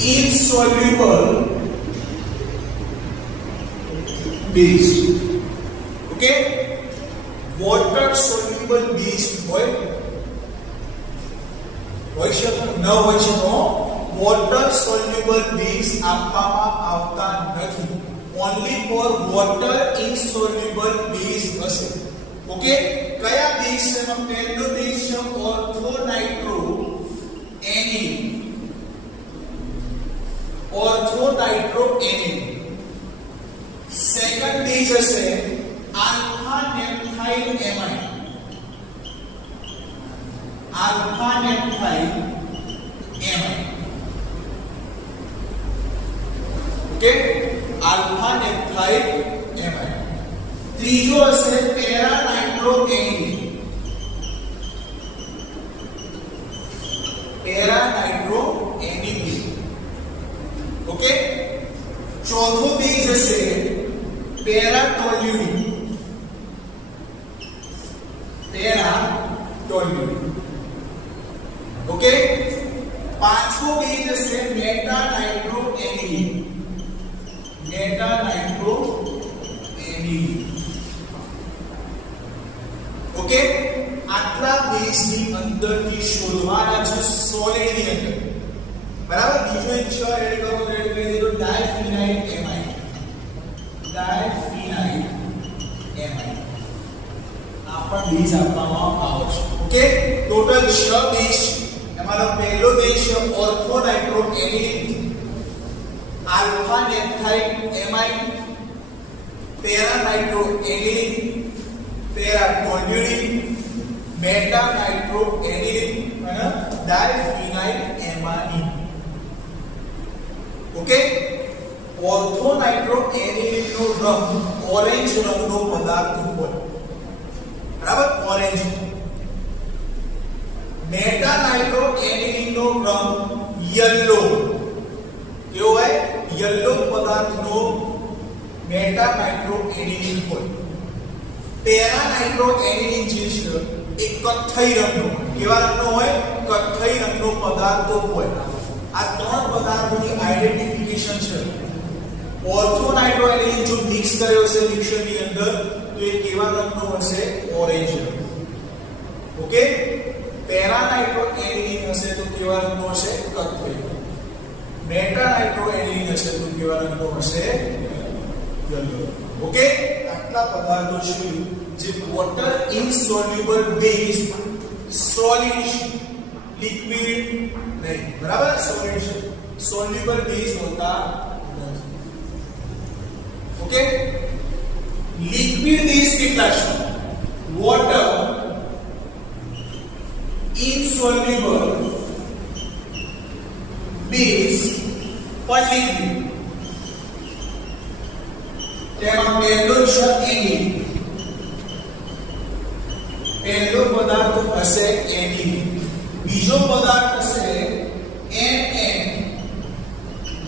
insoluble base. Okay, water soluble base હોય શકે ન હોય છે તો water soluble base આપવામાં આવતા નથી. only for water insoluble base હશે. ઓકે, કયા બેઝ છે? એમાં પહેલો બેઝ છે ortho nitro aniline. Ortho nitro aniline. Second base હશે alpha naphthyl amide. Alpha naphthyl amide. Okay, alpha naphthyl amide. ત્રીજો હશે para nitro aniline. Para nitro aniline. Okay, ચોથો બેઝ હશે para toluidine. Para toluidine. Okay, પાંચમો base હશે meta nitro aniline. Meta nitro aniline. Okay, આટલા બેઝની અંદરથી શોધવાના છે સોલિડની અંદર. બરાબર. બીજો એક છે એડ કરો તો એડ કરી દેજો ડાયફિનાઇલ એમાઇડ. ડાયફિનાઇલ એમાઇડ આ પણ બેઝ આપવામાં આવે છે. Okay, total 6 base. એમાંનો પહેલો બેઝ છે ortho nitro aniline, alpha naphthyl amide, para nitro aniline, para toluidine, meta nitro aniline અને diphenyl amide. Okay, ortho nitro aniline નો રંગ ઓરેન્જ રંગનો પદાર્થ હોય. બરાબર, ઓરેન્જ. મેટા નાઇટ્રો એનિલ નો રંગ યલો. કેવો હોય? યલો પદાર્થનો મેટા નાઇટ્રો એનિલ હોય. પેરા નાઇટ્રો એનિલ જે છે એ કથ્થઈ રંગનો હોય. કેવા રંગનો હોય? કથ્થઈ રંગનો પદાર્થ હોય. આ ત્રણ પદાર્થોની આઇડેન્ટિફિકેશન છે. ઓર્થો નાઇટ્રો એનિલ જો મિક્સ કર્યો છે મિક્સરની અંદર તો એ કેવા રંગનો હશે? ઓરેન્જ રંગ. ઓકે, પેરા નાઇટ્રો એનિલ હશે તો કેવા રંગનો હશે? કથ્થઈ. મેટા નાઇટ્રો એનિલ હશે તો કેવા રંગનો હશે? યલો. ઓકે, આટલા પદાર્થો છે જે વોટર ઇનસોલ્યુબલ બેઝ સોલિડ લિક્વિડ નહીં. બરાબર, સોલિડ છે. સોલ્યુબલ બેઝ હોતા નથી. ઓકે, લિક્વિડ બેઝ કેટલા છે? વોટર ઇનસોલ્યુબલ બેઝ પર લિક્વિડ. તેમાં પહેલો છે એનિલ. પહેલો પદાર્થ હશે એનિલ. બીજો પદાર્થ હશે NN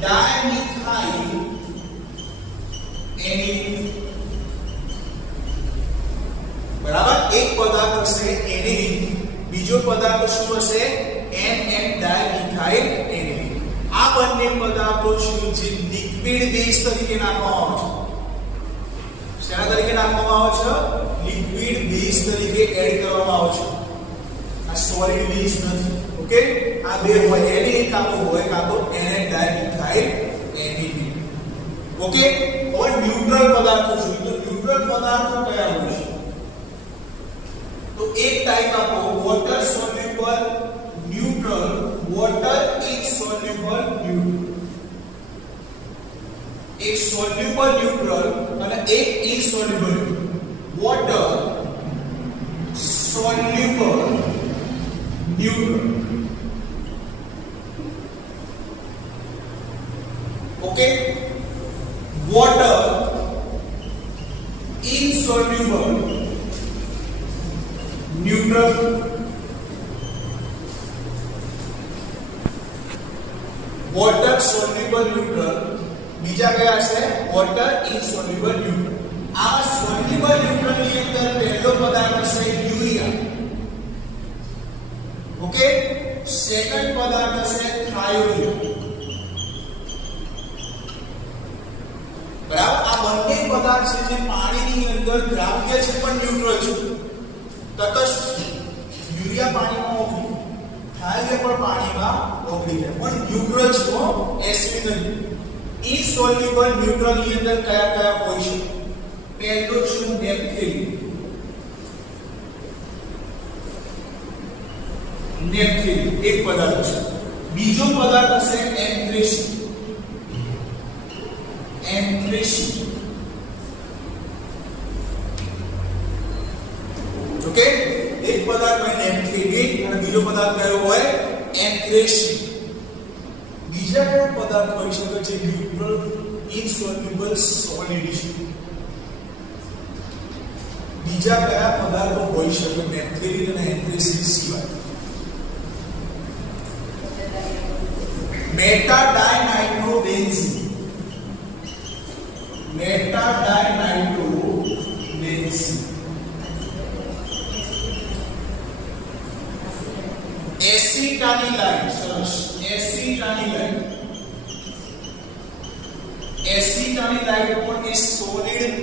ડાયમિથાઇલ એનિલ. બરાબર, એક પદાર્થ હશે એનિલ, બીજો પદાર્થ શું હશે? NN dimethyl aniline. આ બંને પદાર્થો છે જે લિક્વિડ બેઝ તરીકે નાખવામાં આવે છે. શેના તરીકે નાખવામાં આવે છે? લિક્વિડ બેઝ તરીકે એડ કરવામાં આવે છે. આ સોલિડ બેઝ નથી. ઓકે, આ બે હોય એનિલ કાં તો હોય કાં તો NN ડાયમિથાઇલ એનિલ. ઓકે, હવે ન્યુટ્રલ પદાર્થો જોઈએ તો ન્યુટ્રલ પદાર્થો કયા હોય છે? તો એક ટાઈપ આપો water soluble neutral, water ઇનસોલ્યુબલ neutral. એક સોલ્યુબલ ન્યુટ્રલ અને એક ઇનસોલ્યુબલ. Water soluble neutral. Okay, water insoluble neutral water soluble neutral બીજા કયા છે water insoluble neutral આ soluble neutral ની અંદર પહેલો પદાર્થ છે યુરિયા ઓકે સેકન્ડ પદાર્થ છે થાયોડિન બંને પદાર્થ છે જે પાણીની અંદર દ્રાવ્ય છે પણ ન્યુટ્રલ છે તટસ્થ યુરિયા પાણીમાં ઓગળી દ્રાવ્ય પણ પાણીમાં ઓગળી જાય પણ ન્યુટ્રલ છે એસિડ નહીં ઇનસોલ્યુબલ ન્યુટ્રલ ની અંદર કયા કયા હોય છે પહેલો છે નેપ્થેલિન એક પદાર્થ છે બીજો પદાર્થ હશે એન્થ્રેસીન ઓકે એક પદાર્થ હોય નેપ્થેલિન અને બીજો પદાર્થ કયો હોય એન્થ્રેસીન બીજા કયા પદાર્થ હોઈ શકે છે ન્યુટ્રલ ઇનસોલ્યુબલ સોલિડ છે બીજા કયા પદાર્થો હોઈ શકે નેપ્થેલિન અને એન્થ્રેસીન સિવાય મેટાડાઇનાઇટ્રોબેન્ઝીન એસિટાનિલાઇન સરસ એસિટાનિલાઇન પણ એ સોલિડ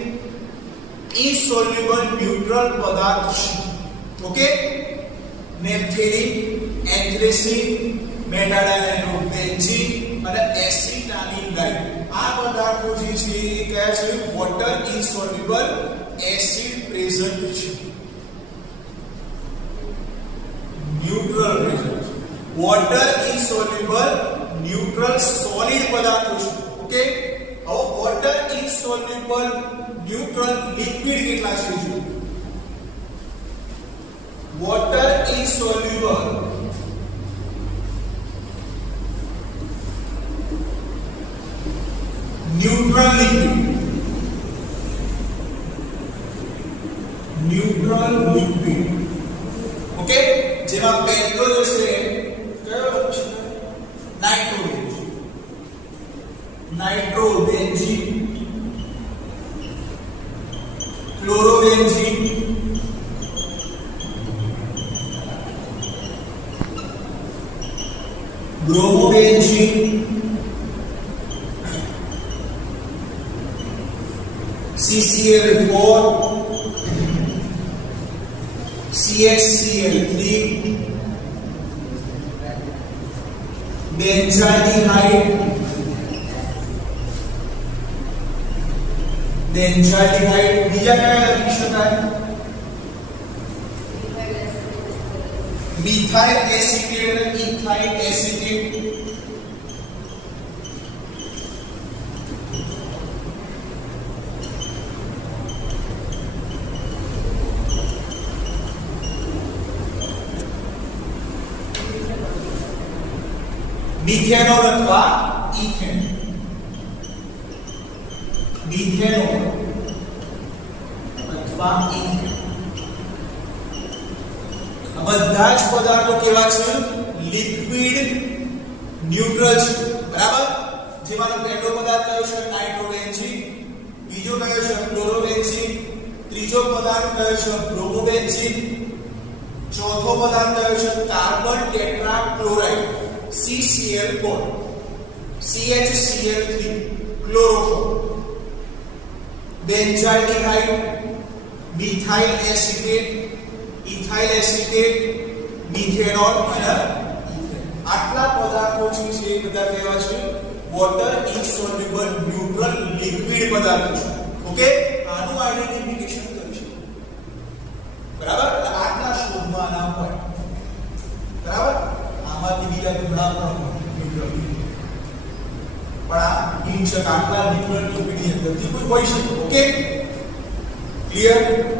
ઇનસોલ્યુબલ ન્યુટ્રલ પદાર્થ છે ઓકે નેપ્થેલિન એન્થ્રેસીન મેટાડાઇનાઇટ્રોબેન્ઝીન અને એસિટાનિલાઇન આ પદાર્થો જે છે એ કયા છે વોટર ઇનસોલ્યુબલ એસિડ પ્રેઝન્ટ છે neutral present water ઇનસોલ્યુબલ neutral solid પદાર્થો છે ઓકે હવે વોટર ઇનસોલ્યુબલ ન્યુટ્રલ લિક્વિડ કેટલા છે જો વોટર ઇનસોલ્યુબલ ન્યુટ્રલ લિક્વિડ ઓકે જેમાં પહેલો છે કયો લક્ષણ નાઇટ્રોબેન્ઝીન ક્લોરોબેન્ઝીન બ્રોમોબેન્ઝીન CCl4 CHCl3 બેન્ઝાલ્ડિહાઇડ બીજા કયા લખી શકાય મિથાઇલ એસિટેટ અને ઇથાઇલ એસિટેટ મિથેનોલ અથવા ઇથેન બધા જ પદાર્થો કેવા છે લિક્વિડ ન્યુટ્રલ છે બરાબર જેમાંનો પહેલો પદાર્થ કયો છે નાઇટ્રોબેન્ઝીન બીજો કયો છે ક્લોરોબેન્ઝીન ત્રીજો પદાર્થ કયો છે બ્રોમોબેન્ઝીન ચોથો પદાર્થ કયો છે carbon tetra chloride CCl4 CHCl3 chloroform benzaldehyde methyl acetate ethyl acetate methanol અને આટલા પદાર્થો છે એ બધા કેવા છે વોટર ઇનસોલ્યુબલ ન્યુટ્રલ લિક્વિડ પદાર્થો છે ઓકે આનું આઇડેન્ટિફિકેશન કરીશું બરાબર આટલા શોધમાં નામ હોય બરાબર આમાંથી બીજા ઘણા પણ ન્યુટ્રલ પણ આ હિંસક આટલા ન્યુટ્રલ લિક્વિડની અંદરથી કોઈ હોઈ શકે ઓકે ક્લિયર